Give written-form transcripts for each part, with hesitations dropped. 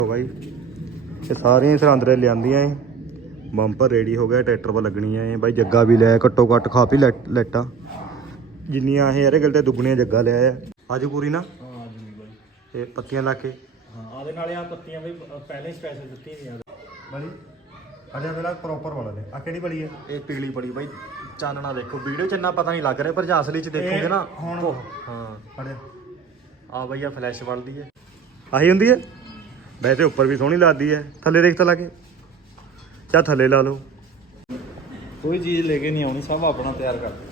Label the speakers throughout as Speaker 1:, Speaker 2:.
Speaker 1: भाई ये सारियां सरंदरे लियांदियां बंपर रेडी हो गया ट्रैक्टर पर लगनियां भाई जग्गा भी लिया घट्टो घट्ट काफी लाइटा जिन्नियां असें ਇਹਦੇ गल ते दुगनियां जग्गा लिया आज पूरी ना
Speaker 2: हाँ जी भाई
Speaker 1: ये पत्तियां ला के
Speaker 2: हाँ आदे नाले आ पत्तियां भाई पहले स्पेशल ਦਿੱਤੀ ਨਹੀਂ
Speaker 1: भाई अजा मेरा प्रॉपर वाला ने आ केड़ी बड़ी है
Speaker 2: ਇਹ ਪੀਲੀ ਬੜੀ ਬਾਈ ਚਾਨਣਾ ਦੇਖੋ ਵੀਡੀਓ ਚ ਇੰਨਾ ਪਤਾ ਨਹੀਂ ਲੱਗ ਰਿਹਾ ਪਰ ਜੇ ਅਸਲੀ ਚ ਦੇਖੋਗੇ ਨਾ
Speaker 1: ਹੁਣ
Speaker 2: ਹਾਂ
Speaker 1: अड़े
Speaker 2: ਆ ਬਈ ਆ ਫਲੈਸ਼ ਵੱਲਦੀ ਹੈ
Speaker 1: ਆਹੀ ਹੁੰਦੀ ਹੈ ਵੈਸੇ ਉੱਪਰ ਵੀ ਸੋਹਣੀ ਲੱਗਦੀ ਹੈ ਥੱਲੇ ਦੇਖ ਤਾਂ ਲਾ ਕੇ ਚਾ ਥੱਲੇ ਲਾ ਲਓ
Speaker 2: ਕੋਈ ਚੀਜ਼ ਲੈ ਕੇ ਨਹੀਂ ਆਉਣੀ ਸਭ ਆਪਣਾ ਤਿਆਰ ਕਰਦੇ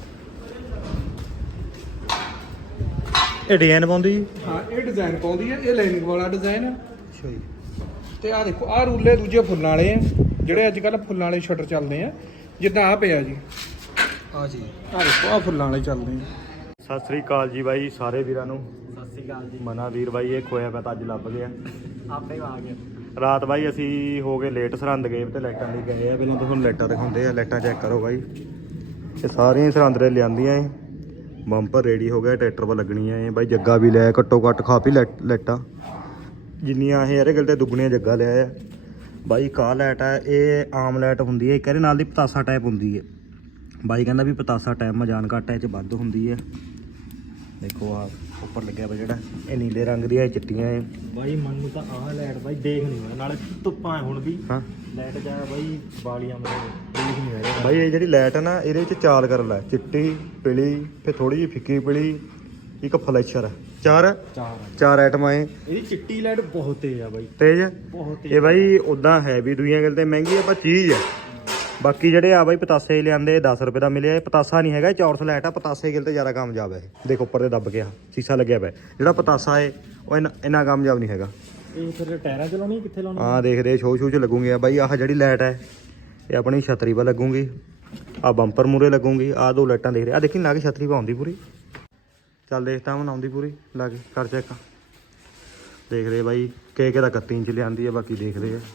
Speaker 1: ਇਹ ਡਿਜ਼ਾਈਨ ਪਾਉਂਦੀ ਜੀ
Speaker 3: ਹਾਂ ਇਹ ਡਿਜ਼ਾਈਨ ਪਾਉਂਦੀ ਹੈ ਇਹ ਲਾਈਨਿੰਗ ਵਾਲਾ ਡਿਜ਼ਾਈਨ ਹੈ
Speaker 1: ਅੱਛਾ ਜੀ
Speaker 3: ਤੇ ਆ ਦੇਖੋ ਆ ਰੂਲੇ ਦੂਜੇ ਫੁੱਲਾਂ ਵਾਲੇ ਆ ਜਿਹੜੇ ਅੱਜ ਕੱਲ ਫੁੱਲਾਂ ਵਾਲੇ ਸ਼ਟਰ ਚੱਲਦੇ ਆ ਜਿੱਦਾਂ ਆ ਪਿਆ ਜੀ
Speaker 2: ਹਾਂ ਜੀ
Speaker 3: ਆ ਦੇਖੋ ਆ ਫੁੱਲਾਂ ਵਾਲੇ ਚੱਲਦੇ ਆ
Speaker 1: ਸਤਿ ਸ੍ਰੀ ਅਕਾਲ ਜੀ ਬਾਈ ਸਾਰੇ ਵੀਰਾਂ ਨੂੰ
Speaker 2: ਸਤਿ ਸ਼੍ਰੀ ਅਕਾਲ ਜੀ
Speaker 1: ਮਨਾ ਵੀਰ ਬਾਈ ਇਹ ਖੋਇਆ ਪਿਆ ਤਾਂ ਅੱਜ ਲੱਭ ਗਿਆ
Speaker 2: ਆਪੇ ਆ ਗਏ
Speaker 1: ਰਾਤ ਬਾਈ ਅਸੀਂ ਹੋ ਗਏ ਲੇਟ ਸਰਹੰਦ ਗਏ ਤੇ ਲਾਈਟਾਂ ਲਈ ਗਏ ਆ ਪਹਿਲਾਂ ਤਾਂ ਤੁਹਾਨੂੰ ਲਾਈਟਾਂ ਦਿਖਾਉਂਦੇ ਆ ਲਾਈਟਾਂ ਚੈੱਕ ਕਰੋ ਬਾਈ ਇਹ ਸਾਰੀਆਂ ਸਰਹੰਦਰੇ ਲਿਆਂਦੀਆਂ ਬੰਪਰ ਰੈਡੀ ਹੋ ਗਿਆ ਟਰੈਕਟਰ 'ਤੇ ਲੱਗਣੀਆਂ ਬਾਈ ਜੱਗਾ ਵੀ ਲਿਆ ਘੱਟੋ ਘੱਟ ਕਾਫੀ ਲਾਈਟਾਂ ਜਿੰਨੀਆਂ ਇਹ ਇਹਦੇ ਗਲ ਤੇ ਦੁੱਗਣੀਆਂ ਜੱਗਾ ਲਿਆ ਆ ਬਾਈ ਕਾ ਲਾਈਟ ਆ ਇਹ ਆਮ ਲਾਈਟ ਹੁੰਦੀ ਹੈ ਇੱਕ ਇਹਦੇ ਨਾਲ ਦੀ ਪਤਾਸਾ ਟਾਈਪ ਹੁੰਦੀ ਹੈ ਬਾਈ ਕਹਿੰਦਾ ਵੀ ਪਤਾਸਾ ਟਾਈਪ ਮਜਾਨ ਘੱਟ ਇਹ 'ਚ ਵੱਧ ਹੁੰਦੀ ਹੈ ਦੇਖੋ ਆ ਉੱਪਰ ਲੱਗਿਆ ਵਾ ਜਿਹੜਾ ਇਹ ਨੀਲੇ ਰੰਗ ਦੀਆਂ ਇਹ ਚਿੱਟੀਆਂ ਹੈ
Speaker 2: ਬਾਈ ਮੈਨੂੰ ਤਾਂ ਆਹ ਲਾਈਟ ਬਾਈ ਦੇਖ ਨਹੀਂ ਹੋਇਆ ਨਾਲੇ ਧੁੱਪਾਂ ਹੈ ਹੁਣ ਵੀ
Speaker 1: ਹਾਂ
Speaker 2: ਲਾਈਟ ਜਾ ਬਾਈ ਬਾਲੀਆਂ ਮੈਨੂੰ ਦੇਖ ਨਹੀਂ ਹੋਇਆ
Speaker 1: ਬਾਈ ਇਹ ਜਿਹੜੀ ਲਾਈਟ ਹੈ ਨਾ ਇਹਦੇ ਵਿੱਚ ਚਾਰ ਕਰ ਲੈ ਚਿੱਟੀ ਪੀਲੀ ਫਿਰ ਥੋੜੀ ਜਿਹੀ ਫਿੱਕੀ ਪੀਲੀ ਇੱਕ ਫਲੈਸ਼ਰ ਚਾਰ ਆਈਟਮਾਂ ਹੈ
Speaker 2: ਇਹਦੀ ਚਿੱਟੀ ਲਾਈਟ ਬਹੁਤ ਤੇਜ਼ ਆ ਬਾਈ
Speaker 1: ਤੇਜ਼
Speaker 2: ਬਹੁਤ ਤੇਜ਼
Speaker 1: ਇਹ ਬਾਈ ਉਦਾਂ ਹੈ ਵੀ ਦੂਜੀਆਂ ਗੱਲ ਤੇ ਮਹਿੰਗੀ ਹੈ ਪਰ ਚੀਜ਼ ਹੈ ਬਾਕੀ ਜਿਹੜੇ ਆ ਬਾਈ ਪਤਾਸੇ ਲਿਆਂਦੇ 10 ਰੁਪਏ ਦਾ ਮਿਲਿਆ ਇਹ ਪਤਾਸਾ ਨਹੀਂ ਹੈਗਾ ਚੌਰਸ ਲਾਈਟ ਆ ਪਤਾਸੇ ਗਿਲ ਤੇ ਜ਼ਿਆਦਾ ਕਾਮਯਾਬ ਹੈ ਦੇਖੋ ਉੱਪਰ ਤੇ ਦੱਬ ਗਿਆ ਸ਼ੀਸ਼ਾ ਲੱਗਿਆ ਪਿਆ ਜਿਹੜਾ ਪਤਾਸਾ ਹੈ ਉਹ ਇੰਨਾ ਕਾਮਯਾਬ ਨਹੀਂ ਹੈਗਾ
Speaker 2: ਇਹ ਫਿਰ ਟਾਇਰਾਂ ਚ ਲਾਉਣੀ ਕਿੱਥੇ ਲਾਉਣੀ
Speaker 1: ਹਾਂ ਦੇਖਦੇ ਸ਼ੋਅ ਚ ਲੱਗੂਗੀ ਆ ਬਾਈ ਆਹ ਜਿਹੜੀ ਲਾਈਟ ਹੈ ਇਹ ਆਪਣੀ ਛਤਰੀ 'ਤੇ ਲੱਗੂਗੀ ਆ ਬੰਪਰ ਮੂਰੇ ਲੱਗੂਗੀ ਆ ਦੋ ਲਾਈਟਾਂ ਦੇਖ ਰਹੇ ਆ ਦੇਖੀ ਲਾ ਕੇ ਛਤਰੀ 'ਤੇ ਆਉਂਦੀ ਪੂਰੀ ਚੱਲ ਦੇਖਤਾ ਹੁਣ ਆਉਂਦੀ ਪੂਰੀ ਲਾ ਕੇ ਕਰ ਚੈੱਕ ਦੇਖਦੇ ਬਾਈ ਕੇ ਦਾ 31 ਇੰਚ ਲਿਆਂਦੀ ਹੈ ਬਾਕੀ ਦੇਖਦੇ ਆ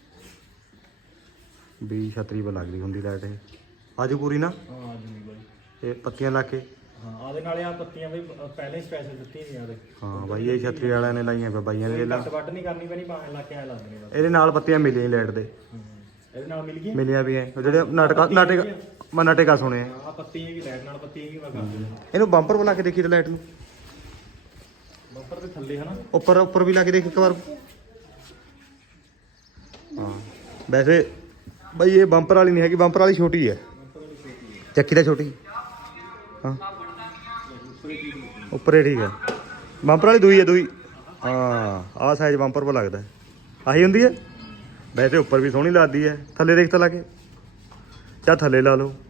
Speaker 1: ਵੀ ਛਤਰੀ 'ਤੇ ਲੱਗਦੀ ਹੁੰਦੀ ਲਾਈਟ ਇਹ ਅੱਜ ਪੂਰੀ ਨਾ
Speaker 2: ਹਾਂ ਜੀ ਬਾਈ
Speaker 1: ਇਹ ਪੱਤੀਆਂ ਲਾ ਕੇ
Speaker 2: ਹਾਂ ਆਦੇ ਨਾਲੇ ਆ ਪੱਤੀਆਂ ਬਈ ਪਹਿਲੇ ਸਪੈਸ਼ਲ ਦਿੱਤੀ ਨਹੀਂ ਆਦੇ
Speaker 1: ਹਾਂ ਬਾਈ ਇਹ ਛਤਰੀ ਵਾਲਿਆਂ ਨੇ ਲਾਈਆਂ ਪਿਆ ਬਾਈਆਂ ਨੇ
Speaker 2: ਕੱਟ ਵੱਟ ਨਹੀਂ ਕਰਨੀ ਪੈਣੀ ਬਾਹਰ ਲਾ ਕੇ ਆ ਲੱਗਣੀ ਬਸ
Speaker 1: ਇਹਦੇ ਨਾਲ ਪੱਤੀਆਂ ਮਿਲੀਆਂ ਲਾਈਟ ਦੇ
Speaker 2: ਇਹਦੇ ਨਾਲ ਮਿਲ ਗਈ
Speaker 1: ਮਿਲੀਆਂ ਵੀ ਐ ਜਿਹੜੇ ਨਾਟਕਾ ਸੁਣੇ ਆ
Speaker 2: ਆ ਪੱਤੀਆਂ ਵੀ ਲਾਈਟ ਨਾਲ ਪੱਤੀਆਂ ਵੀ ਮੈਂ ਕਰ ਦਿੰਦਾ
Speaker 1: ਇਹਨੂੰ ਬੰਪਰ ਬੁਲਾ ਕੇ ਦੇਖੀ ਤੇ ਲਾਈਟ ਨੂੰ
Speaker 2: ਬੰਪਰ ਦੇ ਥੱਲੇ ਹਨਾ
Speaker 1: ਉੱਪਰ ਵੀ ਲਾ ਕੇ ਦੇਖ ਇੱਕ ਵਾਰ ਹਾਂ ਵੈਸੇ ਬਈ ਇਹ ਬੰਪਰ ਵਾਲੀ ਨਹੀਂ ਹੈਗੀ ਬੰਪਰ ਵਾਲੀ ਛੋਟੀ ਹੈ ਚੱਕੀ ਤਾਂ ਛੋਟੀ ਹਾਂ ਉੱਪਰ ਹੀ ਠੀਕ ਹੈ ਬੰਪਰ ਵਾਲੀ ਦੂਈ ਹਾਂ ਆਹ ਸਾਈਜ਼ ਬੰਪਰ ਪਰ ਲੱਗਦਾ ਆਹੀ ਹੁੰਦੀ ਹੈ ਵੈਸੇ ਉੱਪਰ ਵੀ ਸੋਹਣੀ ਲੱਗਦੀ ਹੈ ਥੱਲੇ ਦੇਖ ਤਾਂ ਲਾ ਕੇ ਚਾ ਥੱਲੇ ਲਾ ਲਓ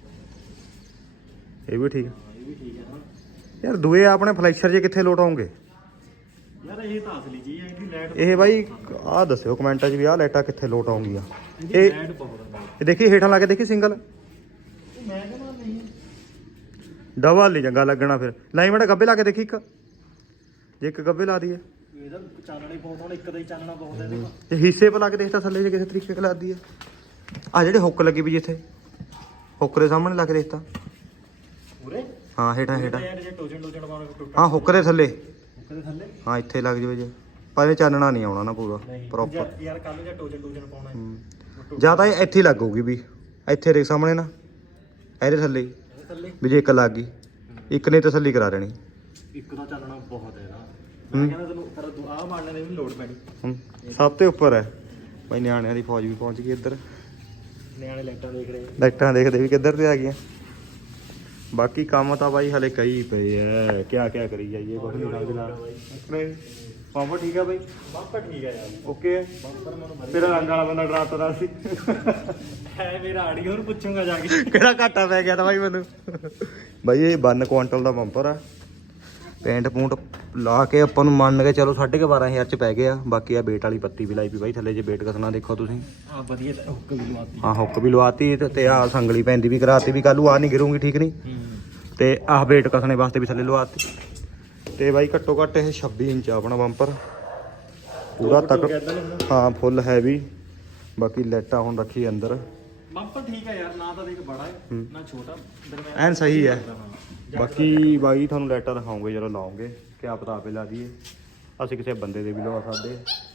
Speaker 1: ਇਹ ਵੀ ਠੀਕ ਹੈ ਯਾਰ ਦੂਏ ਆਪਣੇ ਫਲੈਸ਼ਰ ਜੇ ਕਿੱਥੇ ਲੋਟ ਆਉਂਗੇ
Speaker 2: ਯਾਰ ਇਹ ਤਾਂ ਅਸਲੀ ਚੀਜ਼ ਹੈ ਇਹਦੀ ਲਾਈਟ
Speaker 1: ਇਹ ਬਾਈ ਆਹ ਦੱਸਿਓ ਕਮੈਂਟਾਂ 'ਚ ਵੀ ਆਹ ਲਾਈਟਾਂ ਕਿੱਥੇ ਲੋਟ ਆਉਂਗੀਆਂ
Speaker 2: ਇਹਦੀ ਲਾਈਟ ਬਹੁਤ ਆ
Speaker 1: ਇਹ ਦੇਖੀ ਹੇਠਾਂ ਲਾ ਕੇ ਦੇਖੀ ਸਿੰਗਲ
Speaker 2: ਮੈਂ ਕਹਿੰਦਾ ਨਹੀਂ
Speaker 1: ਡਬਲ ਨਹੀਂ ਚੰਗਾ ਲੱਗਣਾ ਫਿਰ ਲਾਈ ਮੜਾ ਗੱਬੇ ਲਾ ਕੇ ਦੇਖੀ ਇੱਕ ਜੇ ਇੱਕ ਗੱਬੇ ਲਾ ਦਈਏ
Speaker 2: ਇਹਦਾ ਚਾਨਣਾ ਹੀ ਬਹੁਤ ਹੁਣ ਇੱਕ ਦਾ ਹੀ ਚਾਨਣਾ ਬਹੁਤ ਹੈ ਇਹਦੇ
Speaker 1: ਤੇ ਹਿੱਸੇ ਪਰ ਲਾ ਕੇ ਦੇਖਤਾ ਥੱਲੇ ਜੇ ਕਿਸੇ ਤਰੀਕੇ ਨਾਲ ਲੱਗਦੀ ਹੈ ਆ ਜਿਹੜੇ ਹੁੱਕ ਲੱਗੀ ਵੀ ਜਿੱਥੇ ਹੁੱਕ ਦੇ ਸਾਹਮਣੇ ਲਾ ਕੇ ਦੇਖਤਾ
Speaker 2: ਪੂਰੇ
Speaker 1: ਹਾਂ ਹੇਠਾਂ
Speaker 2: ਯਾਰ ਜੇ ਟੋਜਨ ਪਾਉਣਾ ਟੁੱਟ
Speaker 1: ਹਾਂ ਹੁੱਕ ਦੇ ਥੱਲੇ
Speaker 2: ਦੇ ਥੱਲੇ
Speaker 1: ਹਾਂ ਇੱਥੇ ਲੱਗ ਜਾਵੇ ਜੇ ਪਰ ਇਹ ਚਾਨਣਾ ਨਹੀਂ ਆਉਣਾ ਨਾ ਪੂਰਾ ਪ੍ਰੋਪਰ
Speaker 2: ਯਾਰ ਕੱਲ ਜੇ ਟੋਜਨ ਪਾਉਣਾ ਹੈ
Speaker 1: ਜਾਂ ਤਾਂ ਇਹ ਇੱਥੇ ਹੀ ਲੱਗੂਗੀ ਵੀ ਇੱਥੇ ਦੇਖ ਸਾਹਮਣੇ ਨਾ ਇਹਦੇ ਥੱਲੇ ਹੀ।
Speaker 2: ਇਹਦੇ ਥੱਲੇ
Speaker 1: ਵੀ ਜੇ ਇੱਕ ਲੱਗ ਗਈ ਇੱਕ ਨੇ ਤਸੱਲੀ ਕਰਾ ਦੇਣੀ
Speaker 2: ਇੱਕ ਦਾ ਚਾਨਣਾ ਬਹੁਤ ਹੈ ਇਹਦਾ ਮੈਂ ਕਹਿੰਦਾ ਤੈਨੂੰ ਪਰ ਆਹ ਮਾਰਨੇ ਦੀ ਵੀ ਲੋੜ ਪੈਣੀ
Speaker 1: ਸਭ ਤੋਂ ਉੱਪਰ ਹੈ ਭਾਈ ਨਿਆਣਿਆਂ ਦੀ ਫੌਜ ਵੀ ਪਹੁੰਚ ਗਈ ਇੱਧਰ
Speaker 2: ਨਿਆਣੇ ਲਾਈਟਾਂ ਦੇਖ ਰਹੇ
Speaker 1: ਲਾਈਟਾਂ ਦੇਖਦੇ ਵੀ ਕਿੱਧਰ ਤੇ ਆ ਗਈਆਂ ਬਾਕੀ ਕੰਮ ਤਾਂ ਬਾਈ ਹਲੇ ਕਈ ਪਏ ਐ ਕਿਆ ਕਰੀ ਜਾਈਏ ਕੁਝ ਨਹੀਂ ਸਮਝਦਾ ਪਾਪਾ ਠੀਕ ਹੈ ਬਾਈ
Speaker 2: ਬਾਪਾ ਠੀਕ ਹੈ ਯਾਰ
Speaker 1: ਓਕੇ
Speaker 2: ਬਾਪਰ ਮੈਨੂੰ
Speaker 1: ਤੇਰਾ ਰੰਗ ਵਾਲਾ ਬੰਦਾ ਡਰਾਤਾ ਸੀ
Speaker 2: ਹੈ ਮੇਰਾ ਆੜੀਓ ਨੂੰ ਪੁੱਛੂੰਗਾ ਜਾ ਕੇ
Speaker 1: ਕਿਹੜਾ ਘਾਟਾ ਪੈ ਗਿਆ ਤਾਂ ਬਾਈ ਮੈਨੂੰ ਬਾਈ ਇਹ 1 ਕੁਆਂਟਲ ਦਾ ਬੰਪਰ ਆ ਪੇਂਟ ਪੂੰਟ ਲਾ ਕੇ ਆਪਾਂ ਨੂੰ ਮੰਨ ਕੇ ਚਲੋ 12,500 ਚ ਪੈ ਗਿਆ ਬਾਕੀ ਆ ਬੇਟ ਵਾਲੀ ਪੱਤੀ ਵੀ ਲਾਈ ਵੀ ਬਾਈ ਥੱਲੇ ਜੇ ਬੇਟ ਕਸਣਾ ਦੇਖੋ ਤੁਸੀਂ
Speaker 2: ਆ ਵਧੀਆ ਹੁੱਕ ਵੀ ਲਵਾਤੀ
Speaker 1: ਹਾਂ ਹੁੱਕ ਵੀ ਲਵਾਤੀ ਤੇ ਆ ਸੰਗਲੀ ਪੈਂਦੀ ਵੀ ਕਰਾਤੀ ਵੀ ਕੱਲੂ ਆ ਨਹੀਂ ਗਿਰੂਗੀ ਠੀਕ ਨਹੀਂ ਤੇ ਆਹ ਬੇਟ ਕਸਣੇ ਵਾਸਤੇ ਵੀ ਥੱਲੇ ਲਵਾਤੀ ਤੇ ਬਾਈ ਘੱਟੋ ਘੱਟ ਇਹ 26 ਇੰਚ ਆ ਆਪਣਾ ਬੰਪਰ ਪੂਰਾ ਤੱਕ ਹਾਂ ਫੁੱਲ ਹੈਵੀ ਬਾਕੀ ਲਾਈਟਾਂ ਹੁਣ ਰੱਖੀ ਅੰਦਰ
Speaker 2: ਬੰਪਰ ਠੀਕ ਹੈ ਯਾਰ ਨਾ ਤਾਂ ਦੇਖ ਬੜਾ ਹੈ ਨਾ ਛੋਟਾ ਦਰਮਿਆਨ
Speaker 1: ਐਨ ਸਹੀ ਹੈ ਬਾਕੀ ਬਾਈ ਤੁਹਾਨੂੰ ਲਾਈਟਾਂ ਦਿਖਾਉਂਗੇ ਜਦੋਂ ਲਾਉਂਗੇ ਕਿਆ ਪਤਾ ਆਪੇ ਲਾ ਦਈਏ ਅਸੀਂ ਕਿਸੇ ਬੰਦੇ ਦੇ ਵੀ ਲਵਾ ਸਕਦੇ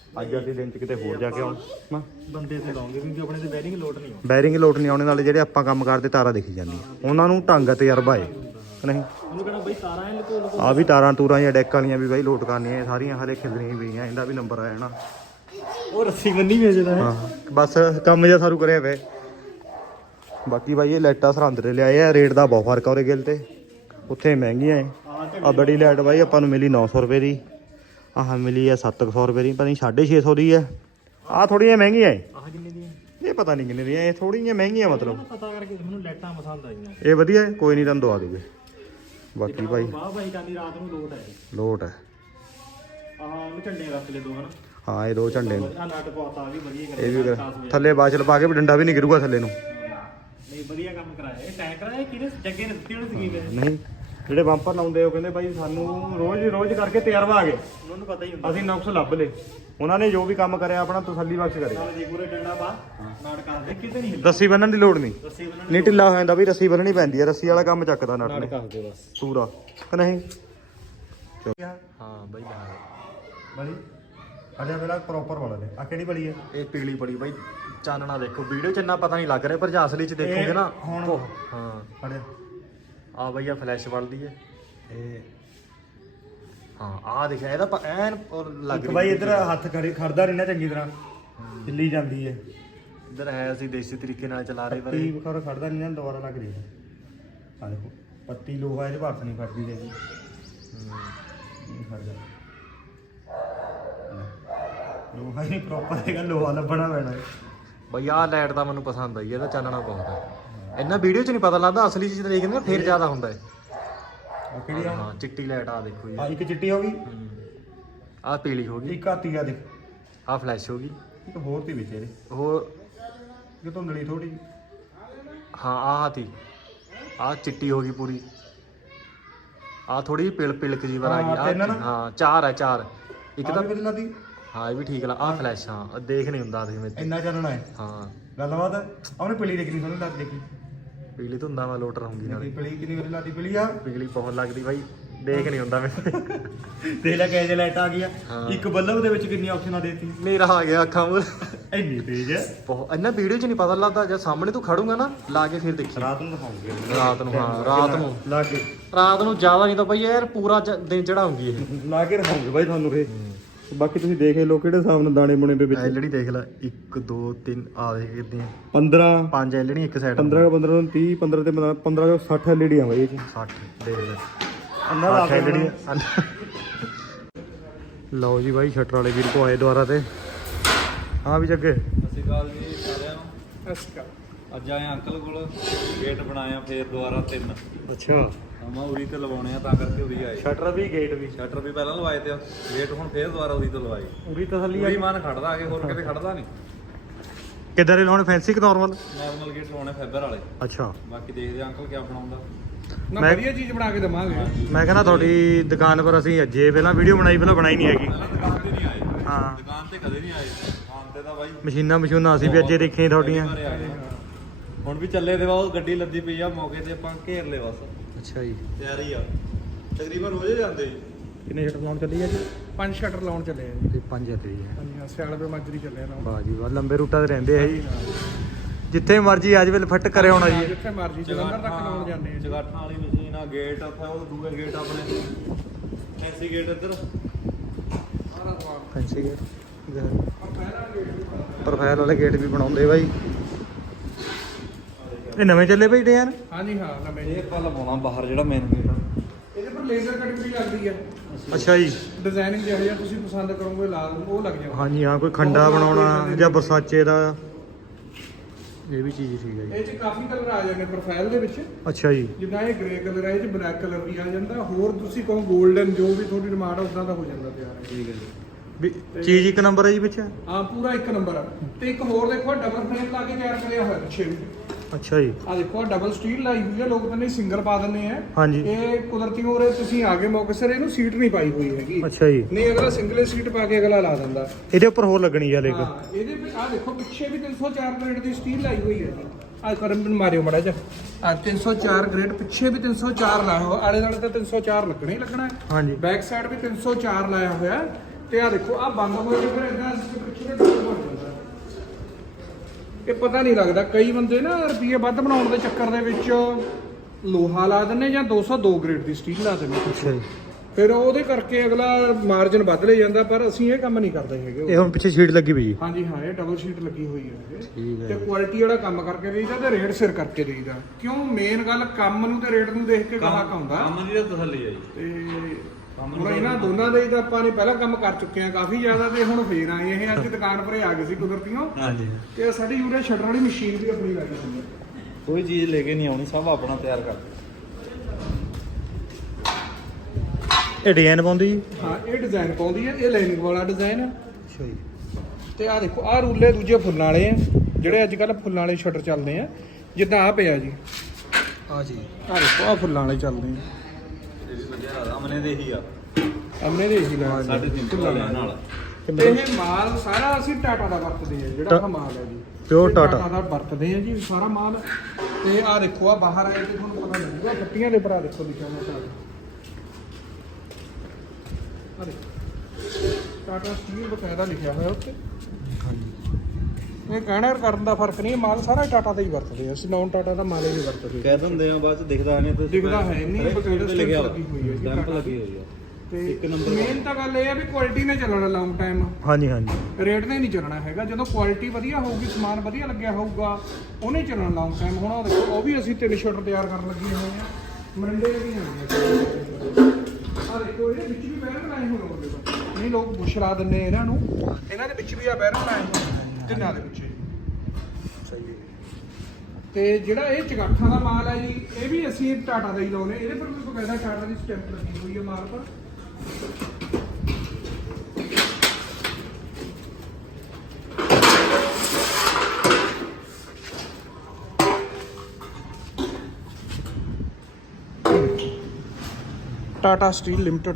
Speaker 1: ਅੱਜ ਅਸੀਂ ਦਿਨ 'ਚ ਕਿਤੇ ਹੋਰ ਜਾ ਕੇ ਆਉਣਾ
Speaker 2: ਬੰਦੇ ਤੇ ਲਾਉਂਗੇ ਕਿਉਂਕਿ ਆਪਣੇ ਤੇ ਬੈਰਿੰਗ ਲੋਟ ਨਹੀਂ ਆਉਂਦਾ।
Speaker 1: ਬੈਰਿੰਗ ਲੋਟ ਨਹੀਂ ਆਉਣੇ ਨਾਲੇ ਜਿਹੜੇ ਆਪਾਂ ਕੰਮ ਕਰਦੇ ਤਾਰਾਂ ਦਿਖੀ ਜਾਂਦੀਆਂ ਉਹਨਾਂ ਨੂੰ ਢੰਗ ਤਜਰਬਾ ਏ ਨਹੀਂ।
Speaker 2: ਉਹਨੂੰ ਕਹਿਣਾ ਬਈ ਤਾਰਾਂ ਐ ਲਕੋ
Speaker 1: ਆ ਵੀ ਤਾਰਾਂ ਤੂਰਾਂ ਜਾਂ ਡੈਕ ਵਾਲੀਆਂ ਵੀ ਬਾਈ ਲੋਟ ਕਰਨੀਆਂ ਸਾਰੀਆਂ ਹਲੇ ਖਿਲਰੀਆਂ ਪਈਆਂ ਇਹਦਾ ਵੀ ਨੰਬਰ ਆ ਜਾਣਾ।
Speaker 2: ਉਹ ਰੱਸੀ ਬੰਨੀ ਵੇਚਦਾ ਹੈ।
Speaker 1: ਹਾਂ ਬਸ ਕੰਮ ਜਿਹਾ ਸਾਰੂ ਕਰਿਆ ਵੇ। ਬਾਕੀ ਬਾਈ ਇਹ ਲਾਈਟਾਂ ਸਰਹੰਦ ਦੇ ਲਿਆਏ ਆ ਰੇਟ ਦਾ ਬਹੁਤ ਫਰਕ ਆ ਉਹਦੇ ਗਿਲ ਤੇ ਉੱਥੇ ਮਹਿੰਗੀਆਂ ਏ। ਆ ਬੜੀ ਲਾਈਟ ਬਾਈ ਆਪਾਂ ਨੂੰ ਮਿਲੀ 900 ਰੁਪਏ ਦੀ ਆਹ ਮਿਲੀ ਆ 700 ਰੁਪਏ ਦੀ ਪਤਾ ਨਹੀਂ 650 ਦੀ ਆ। ਆਹ ਥੋੜੀਆਂ ਮਹਿੰਗੀਆਂ ਏ
Speaker 2: ਆਹ ਕਿੰਨੇ ਦੀ ਹੈ
Speaker 1: ਇਹ ਪਤਾ ਨਹੀਂ ਕਿੰਨੇ ਦੀਆਂ ਇਹ ਥੋੜੀਆਂ ਮਹਿੰਗੀਆਂ ਮਤਲਬ
Speaker 2: ਪਤਾ ਕਰਕੇ ਮੈਨੂੰ ਲਾਈਟਾਂ ਪਸੰਦ ਆਈਆਂ।
Speaker 1: ਇਹ ਵਧੀਆ ਹੈ ਕੋਈ ਨਹੀਂ ਤੁਹਾਨੂੰ ਦਵਾ ਦੂਗੇ। ਬਾਕੀ ਭਾਈ
Speaker 2: ਵਾਹ ਭਾਈ ਕਾਂਦੀ ਰਾਤ ਨੂੰ ਲੋਟ ਹੈ।
Speaker 1: ਲੋਟ ਹੈ
Speaker 2: ਆਹ ਉਹਨੂੰ ਝੰਡੇ ਰੱਖ ਲੈ ਦੋ ਹਨ।
Speaker 1: ਹਾਂ ਇਹ ਦੋ ਝੰਡੇ ਨੇ
Speaker 2: ਆ ਨਟ ਪਵਾਤਾ ਆ ਵੀ ਵਧੀਆ
Speaker 1: ਇਹ ਵੀ
Speaker 2: ਕਰਿਆ।
Speaker 1: ਥੱਲੇ ਬਾਛਲ ਪਾ ਕੇ ਵੀ ਡੰਡਾ ਵੀ ਨਹੀਂ ਗਿਰੂਗਾ ਥੱਲੇ ਨੂੰ।
Speaker 2: ਨਹੀਂ ਵਧੀਆ ਕੰਮ ਕਰਾਇਆ ਇਹ ਟੈਂਕ ਕਰਾਇਆ ਕਿਹਨੇ ਜੱਗੇ ਨੇ ਦਿੱਤੀ ਉਹਨੇ ਸਕੀਮ ਹੈ।
Speaker 1: ਨਹੀਂ ਜਿਹੜੇ ਬੰਪਰ ਲਾਉਂਦੇ ਉਹ ਕਹਿੰਦੇ ਭਾਈ ਸਾਨੂੰ ਰੋਜ਼ ਕਰਕੇ ਤਜਰਬਾ ਆ ਗਏ
Speaker 2: ਉਹਨਾਂ ਨੂੰ ਪਤਾ ਹੀ ਹੁੰਦਾ।
Speaker 1: ਅਸੀਂ ਨੁਕਸ ਲੱਭ ਲਏ ਉਹਨਾਂ ਨੇ ਜੋ ਵੀ ਕੰਮ ਕਰਿਆ ਆਪਣਾ ਤਸੱਲੀ ਬਖਸ਼ ਕਰੇ।
Speaker 2: ਨਾਲ ਜੀ ਪੂਰੇ ਡੰਡਾ ਪਾ ਨਾਟ ਕਰਦੇ ਕਿਤੇ ਨਹੀਂ
Speaker 1: ਰੱਸੀ ਬੰਨਣ ਦੀ ਲੋੜ ਨਹੀਂ
Speaker 2: ਰੱਸੀ ਬੰਨਣ
Speaker 1: ਨਹੀਂ ਢਿੱਲਾ ਹੋ ਜਾਂਦਾ ਵੀ ਰੱਸੀ ਬੰਨਣੀ ਪੈਂਦੀ ਹੈ ਰੱਸੀ ਵਾਲਾ ਕੰਮ ਚੱਕਦਾ ਨਟ
Speaker 2: ਨਾਟ
Speaker 1: ਨੇ
Speaker 2: ਕਰਦੇ ਬਸ
Speaker 1: ਪੂਰਾ ਕਿ ਨਹੀਂ।
Speaker 2: ਹਾਂ ਬਈ ਲਾ
Speaker 1: ਬਲੀ ਅਜਾ ਵੇਲਾ ਪ੍ਰੋਪਰ ਵਾਲਾ ਨੇ ਆ ਕਿਹੜੀ ਬਲੀ ਹੈ
Speaker 2: ਇਹ ਪੀਲੀ ਬੜੀ ਬਾਈ ਚਾਨਣਾ ਦੇਖੋ ਵੀਡੀਓ ਚ ਇੰਨਾ ਪਤਾ ਨਹੀਂ ਲੱਗ ਰਿਹਾ ਪਰ ਜੇ ਅਸਲੀ ਚ ਦੇਖੋਗੇ ਨਾ
Speaker 1: ਹੁਣ
Speaker 2: ਹਾਂ
Speaker 1: ਫੜਿਆ
Speaker 2: ਆ ਬਈ ਆ ਫਲੈਸ਼ ਵੱਲਦੀ ਹੈ
Speaker 1: ਇਹ
Speaker 2: ਹਾਂ ਆ ਦੇਖਿਆ ਇਹਦਾ ਐਨ ਲੱਗ
Speaker 1: ਇੱਕ ਬਾਈ ਇਧਰ ਹੱਥ ਖੜਦਾ ਰਹਿਣਾ ਚੰਗੀ ਤਰ੍ਹਾਂ ਹਿੱਲੀ ਜਾਂਦੀ ਹੈ।
Speaker 2: ਇਧਰ ਹੈ ਅਸੀਂ ਦੇਸੀ ਤਰੀਕੇ ਨਾਲ ਚਲਾ ਰਹੇ ਪਰ
Speaker 1: ਪੱਤੀ ਬਖਰ ਖੜਦਾ ਨਹੀਂ ਨਾ ਦੁਬਾਰਾ ਲੱਗ ਰਹੀ ਆ ਦੇਖੋ ਪੱਤੀ ਲੋਹਾ ਇਹਦੇ ਭਾਰਤ ਨਹੀਂ ਖੜਦੀ ਤੇ ਨਹੀਂ ਖੜਦਾ ਲੋਹਾ ਹੀ ਪ੍ਰੋਪਰ ਹੈਗਾ ਲੋਹਾ ਲੱਭਣਾ ਪੈਣਾ ਹੈ।
Speaker 2: ਬਈ ਆਹ ਲਾਈਟ ਤਾਂ ਮੈਨੂੰ ਪਸੰਦ ਆਈ ਇਹਦਾ ਚਾਨਣਾ ਬਹੁਤ ਹੈ। ਇੰਨਾ ਵੀਡੀਓ ਚ ਨਹੀਂ ਪਤਾ ਲੱਗਦਾ ਅਸਲੀ ਚ ਦੇਖਦੇ ਨਾ ਫੇਰ ਜ਼ਿਆਦਾ ਹੁੰਦਾ ਹੈ।
Speaker 1: ਆ ਕਿਹੜੀ ਆ
Speaker 2: ਹਾਂ ਚਿੱਟੀ ਲਾਈਟ ਆ ਦੇਖੋ ਜੀ
Speaker 1: ਆ ਇੱਕ ਚਿੱਟੀ ਹੋ ਗਈ
Speaker 2: ਆ ਪੀਲੀ ਹੋ ਗਈ
Speaker 1: ਇੱਕ ਹਾਤੀ ਆ ਦੇਖ
Speaker 2: ਆ ਫਲੈਸ਼ ਹੋ ਗਈ
Speaker 1: ਇੱਕ ਹੋਰ ਤੀ ਵਿੱਚ ਇਹਦੇ
Speaker 2: ਹੋਰ
Speaker 1: ਇਹ ਧੁੰਦਲੀ ਥੋੜੀ
Speaker 2: ਹਾਂ ਆ ਤੀ ਆ ਚਿੱਟੀ ਹੋ ਗਈ ਪੂਰੀ ਆ ਥੋੜੀ ਪਿਲਕ ਜੀ ਵਾਰ ਆ
Speaker 1: ਹਾਂ, ਤਿੰਨ
Speaker 2: ਗਈ
Speaker 1: ਨਾ?
Speaker 2: ਹਾਂ ਚਾਰ ਹੈ ਚਾਰ ਇੱਕ ਤਾਂ
Speaker 1: ਬਦਲਾ ਦੀ
Speaker 2: ਹਾਂ ਇਹ ਵੀ ਠੀਕ ਲਾ ਆ ਫਲੈਸ਼ ਹਾਂ ਆਹ ਦੇਖ ਨਹੀਂ ਹੁੰਦਾ ਤੁਸੀਂ ਮੇਰੇ
Speaker 1: ਇੰਨਾ ਚੱਲਣਾ ਹੈ
Speaker 2: ਹਾਂ
Speaker 1: ਗੱਲਬਾਤ ਉਹਨੇ ਪੀਲੀ ਦੇਖਣੀ ਸੋਹਣੀ ਲੱਗ ਦੇਖੀ
Speaker 2: ਪੀਲੀ ਤੋਂ ਹੁੰਦਾ ਮੈਂ ਲੋਟ ਰਹੂੰਗੀ ਨਾਲੇ
Speaker 1: ਪੀਲੀ ਕਿੰਨੀ ਵਾਰੀ ਲਾਦੀ ਪੀਲੀ ਆ
Speaker 2: ਪੀਲੀ ਬਹੁਤ ਲੱਗਦੀ ਬਾਈ ਦੇਖ ਨਹੀਂ ਹੁੰਦਾ ਮੈਨੂੰ
Speaker 1: ਦੇਖ ਲੈ ਕਿਹੋ ਜਿਹਾ ਲਾਈਟ ਆ ਗਈ ਆ
Speaker 2: ਹਾਂ।
Speaker 1: ਇੱਕ ਬੱਲਬ ਦੇ ਵਿੱਚ ਕਿੰਨੀਆਂ ਆਪਸ਼ਨਾਂ ਦੇਤੀ
Speaker 2: ਮੇਰਾ ਆ ਗਿਆ ਅੱਖਾਂ ਮੂਰ
Speaker 1: ਇੰਨੀ ਤੇਜ਼ ਹੈ
Speaker 2: ਬਹੁਤ ਇੰਨਾ ਵੀਡੀਓ 'ਚ ਨਹੀਂ ਪਤਾ ਲੱਗਦਾ ਜਦ ਸਾਹਮਣੇ ਤੂੰ ਖੜੂਗਾ ਨਾ ਲਾ ਕੇ ਫਿਰ ਦੇਖੀ
Speaker 1: ਰਾਤ ਨੂੰ ਦਿਖਾਉਂਗੇ
Speaker 2: ਰਾਤ ਨੂੰ ਹਾਂ ਰਾਤ ਨੂੰ
Speaker 1: ਲਾ ਕੇ
Speaker 2: ਰਾਤ ਨੂੰ ਜ਼ਿਆਦਾ ਨਹੀਂ ਤਾਂ ਬਈ ਯਾਰ ਪੂਰਾ ਦਿਨ ਚੜਾਉਂਗੀ ਇਹ
Speaker 1: ਲਾ ਕੇ ਰਖਾਉਂਗੇ ਬਾਈ ਤੁਹਾਨੂੰ ਫੇ ਬਾਕੀ ਤੁਸੀਂ ਦੇਖ ਲਓ ਕਿਹੜੇ ਹਿਸਾਬ ਨਾਲ ਦਾਣੇ ਬੁਣੇ ਦੇ ਵਿੱਚ
Speaker 2: ਐਲਡੀ ਦੇਖ ਲੈ 1 2 3 ਆ ਦੇਖ ਕਿੰਨੇ
Speaker 1: 15
Speaker 2: ਪੰਜ ਐਲਡੀ ਇੱਕ ਸਾਈਡ
Speaker 1: 15 ਦਾ 15 30 15 ਤੇ 15 ਦਾ 60 ਐਲਈਡੀਆਂ ਬਾਈ ਇਹ ਚ
Speaker 2: 60 ਦੇਖ ਲੈ
Speaker 1: ਅੰਨਾ ਦਾ
Speaker 2: ਐਲਡੀ
Speaker 1: ਲਓ ਜੀ ਬਾਈ ਸ਼ਟਰ ਵਾਲੇ ਵੀਰ ਕੋ ਆਏ ਦੁਆਰਾ ਤੇ ਹਾਂ ਵੀ ਜੱਗੇ
Speaker 4: ਸਤਿ ਸ਼੍ਰੀ ਅਕਾਲ ਜੀ ਸਾਰਿਆਂ ਨੂੰ।
Speaker 3: ਅਸਕਾ
Speaker 4: ਅੱਜ ਆਏ ਅੰਕਲ ਕੋਲ ਗੇਟ ਬਣਾਇਆ ਫੇਰ ਦੁਬਾਰਾ 3
Speaker 1: ਅੱਛਾ
Speaker 4: ਨਵਾਂ ਉਰੀ ਤੇ ਲਵਾਉਣੇ ਆ ਤਾਂ ਕਰਕੇ ਉਰੀ ਆਏ।
Speaker 1: ਸ਼ਟਰ ਵੀ ਗੇਟ ਵੀ
Speaker 4: ਸ਼ਟਰ ਵੀ ਪਹਿਲਾਂ ਲਵਾਏ ਤੇ ਗੇਟ ਹੁਣ ਫੇਰ ਦੁਬਾਰਾ ਉਰੀ ਤੋਂ ਲਵਾਏ।
Speaker 1: ਪੂਰੀ ਤਸੱਲੀ
Speaker 4: ਉਰੀ ਮਨ ਖੜਦਾ ਅਗੇ ਹੋਰ ਕਿਤੇ ਖੜਦਾ ਨਹੀਂ।
Speaker 1: ਕਿੱਦਾਂ ਦੇ ਲਾਉਣੇ ਫੈਂਸੀ ਕਿ ਨਾਰਮਲ
Speaker 4: ਨਾਰਮਲ ਗੇਟ ਲਵਾਉਣੇ ਫਾਈਬਰ ਵਾਲੇ।
Speaker 1: ਅੱਛਾ
Speaker 4: ਬਾਕੀ ਦੇਖਦੇ ਆ ਅੰਕਲ ਕਿਆ ਬਣਾਉਂਦਾ।
Speaker 3: ਨਾ
Speaker 1: ਮੈਂ-
Speaker 3: ਵਧੀਆ ਚੀਜ਼ ਬਣਾ ਕੇ ਦਵਾਂਗੇ।
Speaker 1: ਮੈਂ ਕਹਿੰਦਾ ਤੁਹਾਡੀ ਦੁਕਾਨ ਪਰ ਅਸੀਂ ਅੱਜੇ ਪਹਿਲਾਂ ਵੀਡੀਓ ਬਣਾਈ ਪਹਿਲਾਂ ਬਣਾਈ ਨਹੀਂ ਹੈਗੀ
Speaker 4: ਪਹਿਲਾਂ ਦੁਕਾਨ ਤੇ ਨਹੀਂ ਆਏ।
Speaker 1: ਹਾਂ
Speaker 4: ਦੁਕਾਨ ਤੇ ਕਦੇ ਨਹੀਂ ਆਏ। ਦੁਕਾਨ ਤੇ ਤਾਂ ਬਾਈ
Speaker 1: ਮਸ਼ੀਨਾਂ ਅਸੀਂ ਵੀ ਅੱਜੇ ਦੇਖੀਆਂ ਤੁਹਾਡੀਆਂ
Speaker 4: ਵਾਰੀ ਆਏ ਆ। ਹੁਣ ਵੀ ਚੱਲੇ ਦੇ ਵਾ ਉਹ ਗੱਡੀ ਲੱਦੀ ਪਈ ਆ ਮੌਕੇ ਤੇ ਆਪਾਂ ਘੇਰ ਲੇ ਬਸ
Speaker 1: ਅੱਛਾ ਜੀ
Speaker 4: ਤਿਆਰੀ ਆ ਤਕਰੀਬਨ ਰੋਜ਼ ਜਾਂਦੇ ਜੀ।
Speaker 1: ਕਿੰਨੇ ਸ਼ਟਰ ਲਾਉਣ ਚੱਲੀ ਆ ਜੀ
Speaker 3: 5 ਸ਼ਟਰ ਲਾਉਣ ਚੱਲੇ ਆ ਜੀ।
Speaker 1: ਤੇ 5 ਚੱਲੀ ਹੈ
Speaker 3: ਹਾਂਜੀ ਸਿਆਲਵੇ ਮਾਜਰੀ ਚੱਲੇ ਆ ਲਾਉਣ।
Speaker 1: ਵਾਹ ਜੀ ਵਾਹ ਲੰਬੇ ਰੂਟਾਂ ਤੇ ਰਹਿੰਦੇ ਆ ਜੀ ਜਿੱਥੇ ਮਰਜੀ ਅੱਜ ਵੇਲੇ ਫਿੱਟ ਕਰੇ ਹੋਣਾ ਜੀ
Speaker 3: ਜਿੱਥੇ ਮਰਜ਼ੀ ਜਲੰਧਰ ਤੱਕ ਲਾਉਣ ਜਾਂਦੇ ਆ।
Speaker 4: ਚਗਾਠਾਂ ਵਾਲੀ ਮਸ਼ੀਨ ਆ ਗੇਟ ਆ ਉਹ ਦੂਏ ਗੇਟ ਆਪਣੇ ਐਸੀ ਗੇਟ ਇੱਧਰ
Speaker 3: ਸਾਰਾ ਸਵਾਲ
Speaker 1: ਫੈਂਸੀ ਗੇਟ ਪ੍ਰੋਫਾਈਲ ਵਾਲੇ ਗੇਟ ਵੀ ਬਣਾਉਂਦੇ ਬਾਈ ਇਹ ਨਵੇਂ ਚੱਲੇ ਬਈ ਡਿਜ਼ਾਈਨ
Speaker 3: ਹਾਂਜੀ ਹਾਂ ਨਵੇਂ
Speaker 4: ਇਹ ਆਪਾਂ ਲਵਾਉਣਾ ਬਾਹਰ ਜਿਹੜਾ ਮੇਨ ਗੇਟ ਆ
Speaker 3: ਇਹਦੇ ਪਰ ਲੇਜ਼ਰ ਕਟਿੰਗ ਵੀ ਲੱਗਦੀ ਆ।
Speaker 1: ਅੱਛਾ ਜੀ
Speaker 3: ਡਿਜ਼ਾਈਨਿੰਗ ਜਿਹੋ ਜਿਹਾ ਤੁਸੀਂ ਪਸੰਦ ਕਰੋਗੇ ਲਾਲ ਉਹ ਲੱਗ ਜਾਊਗਾ।
Speaker 1: ਹਾਂਜੀ ਹਾਂ ਕੋਈ ਖੰਡਾ ਬਣਾਉਣਾ ਜਾਂ ਬਰਸਾਚੇ ਦਾ ਇਹ ਵੀ ਚੀਜ਼ ਠੀਕ ਹੈ ਜੀ
Speaker 3: ਇਹ ਚ ਕਾਫੀ ਕਲਰ ਆ ਜਾਂਦੇ ਪ੍ਰੋਫਾਈਲ ਦੇ ਵਿੱਚ।
Speaker 1: ਅੱਛਾ ਜੀ
Speaker 3: ਜਿੱਦਾਂ ਇਹ ਗ੍ਰੇ ਕਲਰ ਹੈ ਇਹ ਚ ਬਲੈਕ ਕਲਰ ਵੀ ਆ ਜਾਂਦਾ। ਹੋਰ ਤੁਸੀਂ ਕਹੋ 골ਡਨ ਜੋ ਵੀ ਤੁਹਾਡੀ ਡਿਮਾਂਡ ਆ ਉਦਾਂ ਦਾ ਹੋ ਜਾਂਦਾ ਤਿਆਰ।
Speaker 4: ਠੀਕ ਹੈ ਜੀ
Speaker 1: ਵੀ ਚੀਜ਼ ਇੱਕ ਨੰਬਰ ਹੈ ਜੀ ਪਿੱਛੇ
Speaker 3: ਹਾਂ ਪੂਰਾ ਇੱਕ ਨੰਬਰ ਆ। ਤੇ ਇੱਕ ਹੋਰ ਦੇਖੋ ਡਬਲ ਫਰੇਮ ਲਾ ਕੇ ਤਿਆਰ ਕਰਿਆ ਹੋਇਆ ਪਿੱਛੇ ਵੀ।
Speaker 1: ਅੱਛਾ ਜੀ
Speaker 3: ਆ ਦੇਖੋ ਡਬਲ ਸਟੀਲ ਲਾਈ ਹੋਈ ਹੈ। ਲੋਕ ਤਾਂ ਨਹੀਂ ਸਿੰਗਲ ਪਾ ਦਿੰਦੇ ਆ।
Speaker 1: ਹਾਂਜੀ
Speaker 3: ਇਹ ਕੁਦਰਤੀ ਹੋ ਰਿਹਾ ਤੁਸੀਂ ਆਗੇ ਮੌਕੇ ਸਿਰ ਇਹਨੂੰ ਸੀਟ ਨਹੀਂ ਪਾਈ ਹੋਈ ਹੈਗੀ।
Speaker 1: ਅੱਛਾ ਜੀ
Speaker 3: ਨਹੀਂ ਅਗਲਾ ਸਿੰਗਲ ਸੀਟ ਪਾ ਕੇ ਅਗਲਾ ਲਾ ਦਿੰਦਾ।
Speaker 1: ਇਹਦੇ ਉੱਪਰ ਹੋਰ ਲੱਗਣੀ ਹੈ ਲੇਕ
Speaker 3: ਹਾਂ ਇਹਦੇ ਵਿੱਚ ਆ ਦੇਖੋ ਪਿੱਛੇ ਵੀ 304 ਗ੍ਰੇਡ ਦੀ ਸਟੀਲ ਲਾਈ ਹੋਈ ਹੈ ਜੀ। ਆ ਕਰਮ ਮਾਰਿਓ ਮੜਾ ਜਾ ਆ 304 ਗ੍ਰੇਡ ਪਿੱਛੇ ਵੀ 304 ਲਾਇਆ ਹੋਇਆ। ਆਲੇ ਦੁਆਲੇ ਤਾਂ 304 ਲੱਗਣਾ ਹੀ ਲੱਗਣਾ ਹੈ।
Speaker 1: ਹਾਂਜੀ
Speaker 3: ਬੈਕ ਸਾਈਡ ਵੀ 304 ਲਾਇਆ ਹੋਇਆ ਤੇ ਆ ਦੇਖੋ ਆ ਬੰਦ ਹੋ ਗਿਆ, ਫਿਰ ਇਦਾਂ ਪਿੱਛੇ ਦਾ ਡੋਰ ਬਣ ਜਾਂਦਾ। ਇਹ ਪਤਾ ਨਹੀਂ ਲੱਗਦਾ, ਕਈ ਬੰਦੇ ਨਾ ਰੁਪਈਏ ਵੱਧ ਬਣਾਉਣ ਦੇ ਚੱਕਰ ਦੇ ਵਿੱਚ ਲੋਹਾ ਲਾ ਦਿੰਦੇ ਜਾਂ 202 ਗ੍ਰੇਡ ਦੀ ਸਟੀਲ ਲਾ ਦਿੰਦੇ।
Speaker 1: ਅੱਛਾ ਜੀ।
Speaker 3: ਫਿਰ ਉਹਦੇ ਕਰਕੇ ਅਗਲਾ ਮਾਰਜਨ ਵੱਧ ਲੈ ਜਾਂਦਾ, ਪਰ ਅਸੀਂ ਇਹ ਕੰਮ ਨਹੀਂ ਕਰਦੇ ਹੈਗੇ।
Speaker 1: ਇਹ ਹੁਣ ਪਿੱਛੇ ਸ਼ੀਟ ਲੱਗੀ ਪਈ ਜੀ।
Speaker 3: ਹਾਂਜੀ ਹਾਂ, ਇਹ ਡਬਲ ਸ਼ੀਟ ਲੱਗੀ ਹੋਈ ਹੈ ਇਹ।
Speaker 1: ਠੀਕ
Speaker 3: ਤੇ
Speaker 1: ਹੈ।
Speaker 3: ਕੁਆਲਿਟੀ ਵਾਲਾ ਕੰਮ ਕਰਕੇ ਦੇਈਦਾ ਤੇ ਰੇਟ ਸਿਰ ਕਰਕੇ ਦੇਈਦਾ। ਕਿਉਂ ਮੇਨ ਗੱਲ ਕੰਮ ਨੂੰ ਤੇ ਰੇਟ ਨੂੰ ਦੇਖ ਕੇ ਗਾਹਕ ਆਉਂਦਾ।
Speaker 4: ਕੰਮ ਦੀ ਤਾਂ ਤਸੱਲੀ ਆ ਜੀ।
Speaker 3: ਤੇ ਹੁਣ ਇਹਨਾਂ ਦੋਨਾਂ ਦੇ ਹੀ ਤਾਂ ਆਪਾਂ ਨੇ ਪਹਿਲਾਂ ਕੰਮ ਕਰ ਚੁੱਕੇ ਆ ਕਾਫੀ ਜ਼ਿਆਦਾ, ਤੇ ਹੁਣ ਫੇਰ ਆਏ ਇਹ ਅੱਜ ਦੁਕਾਨ ਪਰੇ ਆ ਗਏ ਸੀ ਕੁਦਰਤੀਓ।
Speaker 4: ਹਾਂਜੀ
Speaker 3: ਤੇ ਸਾਡੀ ਯੂਰੀਆ ਸ਼ਟਰ ਵਾਲੀ ਮਸ਼ੀਨ ਵੀ ਆਪਣੀ ਲੱਗੀ ਹੋਈ ਹੈ।
Speaker 4: ਕੋਈ ਚੀਜ਼ ਲੈ ਕੇ ਨਹੀਂ ਆਉਣੀ, ਸਭ ਆਪਣਾ ਤਿਆਰ ਕਰਦੇ।
Speaker 1: ਇਹ ਡਿਜ਼ਾਈਨ ਪਾਉਂਦੀ ਜੀ?
Speaker 3: ਹਾਂ, ਇਹ ਡਿਜ਼ਾਈਨ ਪਾਉਂਦੀ ਹੈ, ਇਹ ਲਾਈਨਿੰਗ ਵਾਲਾ ਡਿਜ਼ਾਈਨ ਹੈ।
Speaker 1: ਅੱਛਾ ਜੀ।
Speaker 3: ਤੇ ਆਹ ਦੇਖੋ ਆਹ ਰੂਲੇ ਦੂਜੇ ਫੁੱਲਾਂ ਵਾਲੇ ਆ, ਜਿਹੜੇ ਅੱਜ ਕੱਲ ਫੁੱਲਾਂ ਵਾਲੇ ਸ਼ਟਰ ਚੱਲਦੇ ਆ, ਜਿੱਦਾਂ ਆ ਪਿਆ ਜੀ।
Speaker 1: ਹਾਂ ਜੀ।
Speaker 3: ਆਹ ਦੇਖੋ ਆਹ ਫੁੱਲਾਂ ਵਾਲੇ ਚੱਲਦੇ ਆ,
Speaker 4: ਅਮਨੇ ਦੇ ਹੀ ਆ,
Speaker 3: ਅਮਨੇ ਦੇ ਇਹੀ ਲਾ
Speaker 4: 350 ਵਾਲਿਆਂ ਨਾਲ।
Speaker 3: ਤੇ ਇਹ ਮਾਲ ਸਾਰਾ ਅਸੀਂ ਟਾਟਾ ਦਾ ਵਰਤਦੇ ਆ, ਜਿਹੜਾ ਆਹ ਮਾਲ ਹੈ ਜੀ
Speaker 1: ਪਿਓਰ
Speaker 3: ਇਹ
Speaker 1: ਟਾਟਾ
Speaker 3: ਦਾ ਵਰਤਦੇ ਆ ਜੀ ਸਾਰਾ ਮਾਲ। ਤੇ ਆਹ ਦੇਖੋ ਆ ਬਾਹਰ ਆਏ ਤੇ ਤੁਹਾਨੂੰ ਪਤਾ ਲੱਗੂਗਾ, ਗੱਟੀਆਂ ਦੇ ਭਰਾ ਦੇਖੋ ਲਿਖਿਆ ਹੋਇਆ ਟਾਟਾ। ਆਹ ਦੇਖੋ ਟਾਟਾ ਸਟੀਲ ਬਕਾਇਦਾ ਲਿਖਿਆ ਹੋਇਆ ਉੱਤੇ। ਇਹ ਕਹਿਣਾ ਕਰਨ ਦਾ ਫਰਕ ਨਹੀਂ, ਮਾਲ ਸਾਰਾ ਟਾਟਾ ਦਾ ਹੀ ਵਰਤਦੇ ਆ ਅਸੀਂ, ਨੌਨ ਟਾਟਾ ਦਾ ਮਾਲ ਹੀ ਨਹੀਂ ਵਰਤਦੇ।
Speaker 4: ਕਹਿ ਦਿੰਦੇ ਆ ਬਾਅਦ ਚ ਦਿਖਦਾ ਨਹੀਂ, ਤੇ
Speaker 3: ਦਿਖਦਾ ਹੈ ਨਹੀਂ, ਬਕਾਇਦਾ
Speaker 4: ਤੇ ਲਿਖਿਆ
Speaker 3: ਸਟੈਂਪ ਲੱਗੀ ਹੋਈ ਹੈ ਜੀ,
Speaker 4: ਸਟੈਂਪ ਲੱਗੀ ਹੋਈ ਆ।
Speaker 3: ਤੇ
Speaker 4: ਇੱਕ ਨੰਬਰ
Speaker 3: ਮੇਨ ਤਾਂ ਗੱਲ ਇਹ ਆ ਵੀ ਕੁਆਲਿਟੀ ਨੇ ਚੱਲਣਾ ਲੌਂਗ ਟਾਈਮ,
Speaker 1: ਹਾਂਜੀ ਹਾਂਜੀ।
Speaker 3: ਰੇਟ ਨੇ ਨਹੀਂ ਚੱਲਣਾ ਹੈਗਾ। ਜਦੋਂ ਕੁਆਲਿਟੀ ਵਧੀਆ ਹੋਊਗੀ, ਸਮਾਨ ਵਧੀਆ ਲੱਗਿਆ ਹੋਊਗਾ, ਉਹਨੇ ਚੱਲਣਾ ਲੌਂਗ ਟਾਈਮ। ਹੁਣ ਉਹ ਦੇਖੋ ਉਹ ਵੀ ਅਸੀਂ 3 ਸ਼ਟਰ ਤਿਆਰ ਕਰਨ ਲੱਗੇ ਹੋਏ ਆ, ਮਰੰਡੇ ਲੱਗੀਆਂ ਹੋਈਆਂ। ਆਹ ਦੇਖੋ ਇਹਦੇ ਵਿੱਚ ਵੀ ਬੈਰਲ ਲਾਏ ਹੋਏ ਹੋਣਗੇ, ਨਹੀਂ ਲੋਕ ਬੁਸ਼ ਲਾ ਦਿੰਦੇ ਇਹਨਾਂ ਨੂੰ, ਇਹਨਾਂ ਦੇ ਵਿੱਚ ਵੀ ਆ ਬੈਰਲ ਲਾਏ ਹੋਏ ਤਿੰਨਾਂ ਦੇ ਵਿੱਚ।
Speaker 1: ਸਹੀ ਹੈ।
Speaker 3: ਤੇ ਜਿਹੜਾ ਇਹ ਚਗਾਠਾਂ ਦਾ ਮਾਲ ਹੈ ਜੀ, ਇਹ ਵੀ ਅਸੀਂ ਟਾਟਾ ਦਾ ਹੀ ਲਾਉਨੇ, ਇਹਦੇ ਪਰ ਵੀ ਬਕਾਇਦਾ ਟਾਟਾ ਦੀ ਸਟੈਂਪ ਲੱਗੀ ਹੋਈ ਹੈ ਮਾਲ ਪਰ। ਟਾਟਾ ਸਟੀਲ ਲਿਮਟਿਡ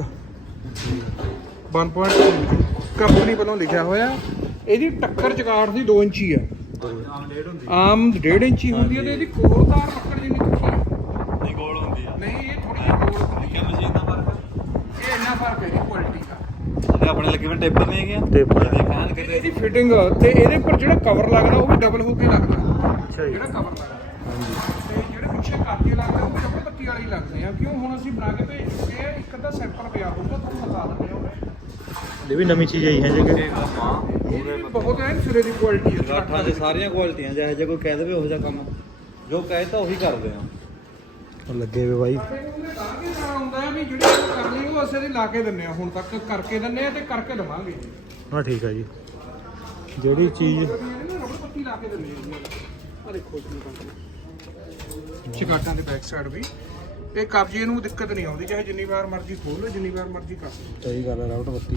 Speaker 3: 1.2 ਕੰਪਨੀ ਵੱਲੋਂ ਲਿਖਿਆ ਹੋਇਆ। ਇਹਦੀ ਟੱਕਰ ਚਗਾਠ ਦੀ 2 ਇੰਚੀ ਹੈ,
Speaker 4: ਆਮ ਡੇਢ ਹੁੰਦੀ
Speaker 3: ਆਮ 1.5 ਇੰਚੀ ਹੁੰਦੀ ਹੈ। ਤੇ ਇਹਦੀ ਕੋਲਦਾਰ ਲੱਕੜ ਜਿੰਨੀ ਤਿੱਖੀ ਹੈ।
Speaker 4: ਨਹੀਂ, ਗੋਲ ਹੁੰਦੀ ਆ।
Speaker 3: ਨਹੀਂ, ਇਹ ਥੋੜੀ ਜਿਹੀ ਕੋਲ ਹੁੰਦੀ
Speaker 4: ਕਿ ਮਸ਼ੀਨ ਦਾ ਫਰਕ
Speaker 3: ਹੈ। ਇਹ ਇੰਨਾ ਫਰਕ ਹੈ ਜੀ ਕੁਆਲਿਟੀ ਦਾ।
Speaker 4: ਤੇ ਆਪਣੇ ਲੱਗੇ ਹੋਏ ਟੇਪਰ ਨਹੀਂ ਹੈਗੇ
Speaker 1: ਤੇ
Speaker 4: ਇਹਦੇ ਕਹਿਣ ਕਿਤੇ
Speaker 3: ਇਹਦੀ ਫਿਟਿੰਗ ਤੇ ਇਹਦੇ ਉੱਪਰ ਜਿਹੜਾ ਕਵਰ ਲੱਗਦਾ ਉਹ ਵੀ ਡਬਲ ਹੋ ਕੇ ਲੱਗਦਾ।
Speaker 1: ਅੱਛਾ ਜੀ।
Speaker 3: ਜਿਹੜਾ ਕਵਰ ਲੱਗਦਾ ਤੇ ਜਿਹੜੇ ਪਿੱਛੇ ਕਾਕੇ ਲੱਗਦੇ ਉਹ ਡਬਲ ਪੱਤੀ ਵਾਲੇ ਹੀ ਲੱਗਦੇ ਆ। ਕਿਉਂ ਹੁਣ ਅਸੀਂ ਬਣਾ ਕੇ ਭੇਜ ਚੁੱਕੇ ਆ, ਇੱਕ ਅੱਧਾ ਸੈਂਪਲ ਪਿਆ ਹੋਊਗਾ, ਤੁਹਾਨੂੰ ਬਤਾ ਦਿੰਦੇ ਹਾਂ।
Speaker 1: ਇਹ ਵੀ ਨਵੀਂ ਚੀਜ਼ ਆਈ ਹੈ ਜੀ ਕਿ
Speaker 3: ਇਹ ਵੀ ਬਹੁਤ ਐਨ ਸਿਰੇ ਦੀ ਕੁਆਲਿਟੀ ਹੈ।
Speaker 4: ਗਾਠਾਂ 'ਚ ਸਾਰੀਆਂ ਕੁਆਲਿਟੀਆਂ, ਜਿਹੋ ਜਿਹਾ ਕੋਈ ਕਹਿ ਦੇਵੇ ਉਹੋ ਜਿਹਾ ਕੰਮ, ਜੋ ਕਹੇ ਤਾਂ ਉਹੀ ਕਰਦੇ ਆ।
Speaker 1: ਲੱਗੇ ਵੇ ਬਾਈ।
Speaker 3: ਸਾਡੇ ਕੋਲ ਲਾ ਕੇ ਜਾਣਾ ਹੁੰਦਾ ਹੈ ਵੀ ਜਿਹੜੀ ਉਹ ਕਰਨੀ ਉਹ ਅਸੀਂ ਲਾ ਕੇ ਦਿੰਨੇ ਆ, ਹੁਣ ਤੱਕ ਕਰਕੇ ਦਿੰਨੇ ਆ ਤੇ ਕਰਕੇ ਦਵਾਂਗੇ।
Speaker 1: ਹਾਂ ਠੀਕ ਹੈ ਜੀ। ਜਿਹੜੀ ਚੀਜ਼
Speaker 3: ਰਬੜ ਪੱਤੀ ਲਾ ਕੇ ਦਿੰਨੇ ਆ ਦੇਖੋ ਜੀ, ਚਿਕਾਟਾਂ ਦੇ ਬੈਕ ਸਾਈਡ ਵੀ ਇਹ ਕਬਜੇ ਨੂੰ ਦਿੱਕਤ ਨਹੀਂ ਆਉਂਦੀ, ਚਾਹੇ ਜਿੰਨੀ ਵਾਰ ਮਰਜ਼ੀ ਖੋਲ ਲਓ, ਜਿੰਨੀ ਵਾਰ ਮਰਜ਼ੀ ਕਰ ਲਓ।
Speaker 1: ਸਹੀ ਗੱਲ ਹੈ। ਰਾਊਟ ਬੱਤੀ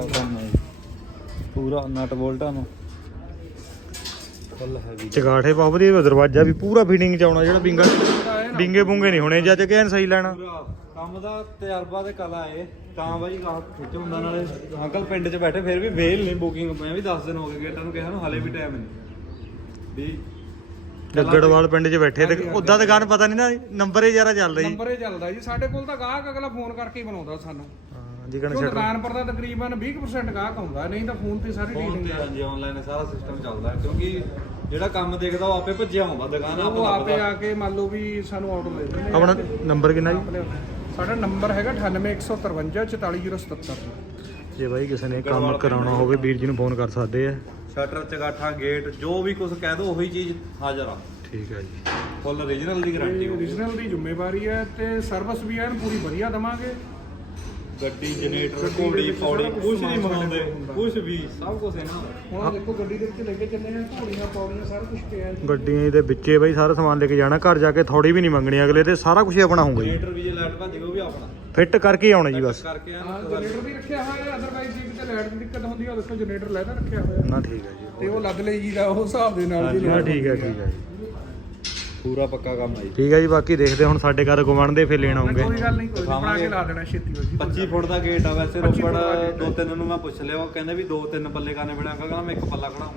Speaker 4: ਪੂਰਾ ਨਟ ਬੋਲਟਾਂ ਨੂੰ ਫੁੱਲ ਹੈਵੀ
Speaker 1: ਚਗਾਠੇ ਬਹੁਤ ਵਧੀਆ, ਦਰਵਾਜ਼ਾ ਵੀ ਪੂਰਾ ਫਿਟਿੰਗ ਚ ਆਉਣਾ, ਜਿਹੜਾ ਬਿੰਗੇ ਬੁੰਗੇ ਨਹੀਂ ਹੋਣੇ, ਜੱਜ ਕੇ ਐਨ ਸਹੀ ਲੈਣਾ।
Speaker 4: ਪੂਰਾ ਕੰਮ ਦਾ ਤਜਰਬਾ ਤੇ ਕਲਾ ਏ ਤਾਂ ਬਾਈ ਗਾਹਕ ਖਿੱਚ ਹੁੰਦਾ। ਨਾਲੇ ਅੰਕਲ ਪਿੰਡ 'ਚ ਬੈਠੇ ਫਿਰ ਵੀ ਵੇਲ ਨਹੀਂ, ਬੁਕਿੰਗ ਮੈਂ ਵੀ 10 ਦਿਨ ਹੋ ਗਏ ਗੇਟਾਂ ਨੂੰ ਕਿਹਾ ਨੂੰ, ਹਾਲੇ ਵੀ ਟਾਈਮ ਨਹੀਂ ਵੀ
Speaker 1: ਜੱਗੜਵਾਲ ਪਿੰਡ 'ਚ ਬੈਠੇ ਤੇ ਉਦਾਂ ਦੁਕਾਨ ਪਤਾ ਨਹੀਂ ਨਾ, ਨੰਬਰ ਹੀ ਜ਼ਿਆਦਾ ਚੱਲਦਾ ਜੀ।
Speaker 3: ਨੰਬਰ ਹੀ ਚੱਲਦਾ ਜੀ ਸਾਡੇ ਕੋਲ ਤਾਂ ਗਾਹਕ ਅਗਲਾ ਫੋਨ ਕਰਕੇ ਹੀ ਬਣਾਉਂਦਾ ਸਾਨੂੰ।
Speaker 1: ਹਾਂ ਜਿਕਣ
Speaker 3: ਕਿਉਂ
Speaker 1: ਛੱਡ
Speaker 3: ਦੁਕਾਨ ਪਰ ਤਾਂ ਤਕਰੀਬਨ 20% ਗਾਹਕ ਆਉਂਦਾ, ਨਹੀਂ ਤਾਂ ਫੋਨ ਤੇ ਸਾਰੀ
Speaker 4: ਫੋਨ
Speaker 3: ਡੀਲਿੰਗ
Speaker 4: ਤੇ ਹਾਂਜੀ ਆਨਲਾਈਨ ਸਾਰਾ ਸਿਸਟਮ ਚੱਲਦਾ ਹੈ, ਕਿਉਂਕਿ ਜਿਹੜਾ ਕੰਮ ਦੇਖਦਾ ਉਹ ਆਪੇ ਭੱਜਿਆ ਆਉਂਦਾ ਦੁਕਾਨ
Speaker 3: ਉਹ ਆਪੇ
Speaker 4: ਲੱਭਦਾ।
Speaker 3: ਆ ਕੇ ਮੰਨ ਲਓ ਵੀ ਸਾਨੂੰ ਆਰਡਰ ਦੇ ਦਿੰਦੇ
Speaker 1: ਆਪਣਾ ਨੰਬਰ ਕਿੰਨਾ ਜੀ?
Speaker 3: ਸਾਡਾ ਨੰਬਰ ਹੈਗਾ 9815 44077।
Speaker 1: ਜੇ ਬਾਈ ਕਿਸੇ ਨੇ ਕੰਮ ਕਰਾਉਣਾ ਹੋਵੇ ਵੀਰ ਜੀ ਨੂੰ ਫੋਨ ਕਰ ਸਕਦੇ ਆ।
Speaker 4: ਸ਼ਟਰ ਚਗਾਠਾਂ ਗੇਟ ਜੋ ਵੀ ਕੁਝ ਕਹਿ ਦੋ ਉਹੀ ਚੀਜ਼ ਹਾਜ਼ਰ ਆ।
Speaker 1: ਠੀਕ ਹੈ ਜੀ।
Speaker 4: ਫੁੱਲ ਓਰੀਜਨਲ ਦੀ ਗਾਰੰਟੀ ਹੋਊਗੀ।
Speaker 3: ਓਰੀਜਨਲ ਦੀ ਜ਼ਿੰਮੇਵਾਰੀ ਹੈ ਤੇ ਸਰਵਿਸ ਵੀ ਐਨ ਪੂਰੀ ਵਧੀਆ ਦਵਾਂਗੇ।
Speaker 4: ਗੱਡੀ ਜਨਰੇਟਰ ਘੋੜੀ ਪੌੜੀ ਕੁਝ ਨਹੀਂ ਮੰਗਾਉਂਦੇ, ਕੁਝ ਵੀ ਸਭ ਕੁਝ ਇਹਨਾਂ ਦਾ।
Speaker 3: ਹੁਣ ਦੇਖੋ ਗੱਡੀ ਦੇ ਵਿੱਚ ਲੈ ਕੇ ਚੱਲੇ ਆ, ਘੋੜੀਆਂ ਪੌੜੀਆਂ ਸਾਰਾ ਕੁਝ ਪਿਆ ਹੈ।
Speaker 1: ਗੱਡੀਆਂ ਦੇ ਵਿੱਚੇ ਬਾਈ ਸਾਰਾ ਸਮਾਨ ਲੈ ਕੇ ਜਾਣਾ, ਘਰ ਜਾ ਕੇ ਥੋੜੀ ਵੀ ਨਹੀਂ ਮੰਗਣੀ ਅਗਲੇ ਤੇ, ਸਾਰਾ ਕੁਝ ਆਪਣਾ ਹੋਊਗਾ ਜੀ।
Speaker 4: ਜਨਰੇਟਰ ਵੀ ਜੇ ਲਾਈਟ ਭੱਜ ਗਈ ਉਹ ਵੀ ਆਪਣਾ
Speaker 1: ਫਿੱਟ ਕਰਕੇ ਹੀ ਆਉਣਾ ਜੀ ਬਸ।
Speaker 4: ਕਰਕੇ
Speaker 3: ਹਾਂ ਜਨਰੇਟਰ ਵੀ ਰੱਖਿਆ ਹੋਇਆ ਹੈ, ਅਦਰਵਾਈਜ਼ ਜੇ ਕਿਤੇ ਲਾਈਟ ਦੀ ਦਿੱਕਤ ਹੁੰਦੀ ਹੈ ਉਹ ਦੇਖੋ ਜਨਰੇਟਰ ਲੈਦਾ ਰੱਖਿਆ ਹੋਇਆ
Speaker 1: ਨਾ ਠੀਕ ਹੈ ਜੀ।
Speaker 3: ਤੇ ਉਹ ਲੱਗ ਲਈ ਜੀ ਦਾ ਉਹ ਹਿਸਾਬ ਦੇ ਨਾਲ ਜੀ।
Speaker 1: ਹਾਂ ਠੀਕ ਹੈ ਠੀਕ ਹੈ ਜੀ।
Speaker 4: ਪੂਰਾ ਪੱਕਾ ਕੰਮ ਹੈ ਜੀ।
Speaker 1: ਠੀਕ ਹੈ ਜੀ। ਬਾਕੀ ਦੇਖਦੇ ਹੁਣ ਸਾਡੇ ਘਰ ਗੁਆਂਢ ਦੇ ਫਿਰ ਲੈਣ ਆਉਂਗੇ।
Speaker 3: ਕੋਈ ਗੱਲ ਨਹੀਂ, ਕੋਈ ਨੀ, ਬਣਾ ਕੇ ਲਾ ਦੇਣਾ ਛੇਤੀ ਹੋ ਜੀ।
Speaker 4: 25 ਫੁੱਟ ਦਾ ਗੇਟ ਆ ਵੈਸੇ
Speaker 3: 25
Speaker 4: ਰੋਪੜ
Speaker 3: ਫੁੱਟ ਦਾ ਗੇਟ ਹੈ।
Speaker 4: 2-3 ਨੂੰ ਮੈਂ ਪੁੱਛ ਲਿਆ, ਉਹ ਕਹਿੰਦੇ ਵੀ 2-3 ਪੱਲੇ ਕਰਨੇ ਬਣਾ ਕਹਿੰਦਾ ਮੈਂ ਇੱਕ ਪੱਲਾ ਖੜਾਉਂਗਾ।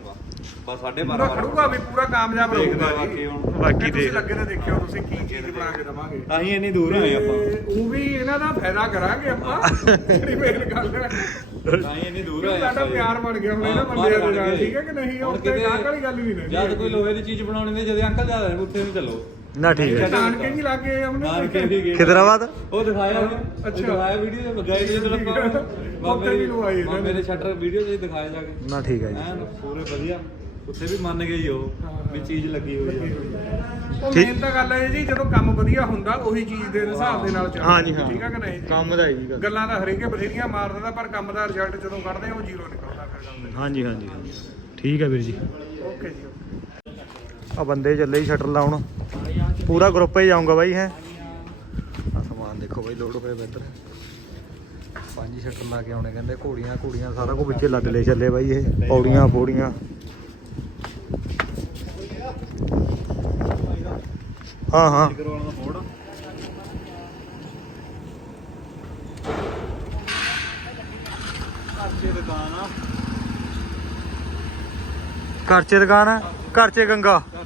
Speaker 4: ਬਸ
Speaker 3: ਪੂਰਾ
Speaker 4: 12:30
Speaker 3: ਖੜੂਗਾ ਵੀ ਪੂਰਾ ਕਾਮਯਾਬ
Speaker 4: ਦੇਖਦੇ
Speaker 3: ਰਹੂਗਾ
Speaker 4: ਆ ਬਾਕੀ
Speaker 3: ਜੀ।
Speaker 4: ਹੁਣ
Speaker 1: ਬਾਕੀ
Speaker 3: ਤੁਸੀਂ
Speaker 1: ਦੇਖ
Speaker 3: ਲੱਗੇ ਤੇ ਦੇਖਿਓ ਤੁਸੀਂ ਕੀ ਚੀਜ਼ ਬਣਾ ਕੇ ਦਵਾਂਗੇ।
Speaker 4: ਤਾਂ ਹੀ ਇੰਨੀ ਦੂਰ ਆਏ ਆਪਾਂ
Speaker 3: ਤੇ ਉਹ ਵੀ ਇਹਨਾਂ ਦਾ ਫਾਇਦਾ ਕਰਾਂਗੇ ਆਪਾਂ ਜਿਹੜੀ ਮੇਨ ਗੱਲ ਹੈ
Speaker 4: ਤਾਂ ਹੀ ਇੰਨੀ ਦੂਰ ਆਏ
Speaker 3: ਸਾਡਾ ਪਿਆਰ ਬਣ ਗਿਆ ਹੁਣ ਇਹਨਾਂ ਬੰਦਿਆਂ ਦੇ ਨਾਲ ਠੀਕ ਹੈ ਕਿ ਨਹੀਂ ਹੁਣ ਤੇ ਗਾਹਕ ਵਾਲੀ ਗੱਲ ਵੀ ਨਹੀਂ
Speaker 4: ਜਦ ਕੋਈ ਲੋਹੇ ਦੀ ਚੀਜ਼ ਬਣਾਉਣੀ ਨੇ ਜਦ ਅੰਕਲ ਜਾ ਰਹੇ ਉੱਥੇ ਨੂੰ ਚੱਲੋ
Speaker 1: ਨਾ ਠੀਕ ਹੈ
Speaker 3: ਨਾਨਕੇ ਜੀ ਲੱਗੇ ਉਹਨੇ
Speaker 4: ਨਾਨਕੇ ਵੀ ਗਏ
Speaker 1: ਖਿਦਰਾਬਾਦ
Speaker 4: ਉਹ ਦਿਖਾਇਆ ਉਹਨੇ ਦਿਖਾਇਆ ਵੀਡੀਓ ਗਏ ਜਦੋਂ ਆਪਾਂ
Speaker 3: ਉੱਥੇ ਵੀ ਲਵਾਈ ਇਹਨਾਂ ਨੇ।
Speaker 4: ਮੇਰੇ ਸ਼ਟਰ ਵੀਡੀਓ 'ਚ ਦਿਖਾਇਆ ਜਾ ਕੇ
Speaker 1: ਨਾ ਠੀਕ ਹੈ ਜੀ
Speaker 4: ਐਨ ਪੂਰੇ ਵਧੀਆ ਉੱਥੇ ਵੀ ਮੰਨ ਗਏ ਜੀ ਉਹ ਵੀ ਚੀਜ਼ ਲੱਗੀ ਹੋਈ ਆ
Speaker 3: ਉਹ ਮੇਨ ਤਾਂ ਗੱਲ ਹੈ ਜੀ ਜਦੋਂ ਕੰਮ ਵਧੀਆ ਹੁੰਦਾ ਉਹੀ ਚੀਜ਼ ਦੇ ਹਿਸਾਬ ਦੇ ਨਾਲ ਚੱਲਦਾ
Speaker 1: ਹਾਂਜੀ ਹਾਂ
Speaker 3: ਠੀਕ ਹੈ ਕਿ ਨਹੀਂ ਜੀ?
Speaker 1: ਕੰਮ ਦਾ ਹੈ ਜੀ ਗੱਲ।
Speaker 3: ਗੱਲਾਂ ਤਾਂ ਹਰੇਕੇ ਬਥੇਰੀਆਂ ਮਾਰ ਦਿੰਦਾ ਪਰ ਕੰਮ ਦਾ ਰਿਜ਼ਲਟ ਜਦੋਂ ਕੱਢਦੇ ਆ ਉਹ ਜ਼ੀਰੋ ਨਿਕਲਦਾ ਫਿਰ ਗੱਲ ਦੇ।
Speaker 1: ਹਾਂਜੀ ਹਾਂਜੀ ਠੀਕ ਹੈ ਵੀਰ ਜੀ
Speaker 3: ਓਕੇ ਜੀ
Speaker 1: ਆ ਬੰਦੇ ਚੱਲੇ ਹੀ ਸ਼ਟਰ ਲਾਉਣ ਪੂਰਾ ਗਰੁੱਪ ਹੀ ਜਾਊਂਗਾ ਬਾਈ ਹੈ ਆ ਸਮਾਨ ਦੇਖੋ ਬਾਈ ਲੋਡ ਹੋਏ ਬਿਹਤਰ 5 ਸ਼ਟਰ ਲਾ ਕੇ ਆਉਣੇ ਕਹਿੰਦੇ ਘੋੜੀਆਂ ਸਾਰਾ ਕੁਝ ਵਿੱਚੇ ਲੱਦ ਲੈ ਚੱਲੇ ਬਾਈ ਇਹ ਪੌੜੀਆਂ ਫੋੜੀਆਂ ਹਾਂ ਹਾਂ
Speaker 4: ਕਰਵਾਉਣ ਦਾ ਮੋੜ ਅੱਛੇ ਦੁਕਾਨ ਆ
Speaker 1: ਘਰ 'ਚ ਦੁਕਾਨ ਹੈ ਘਰ 'ਚ ਗੰਗਾ
Speaker 4: ਘਰ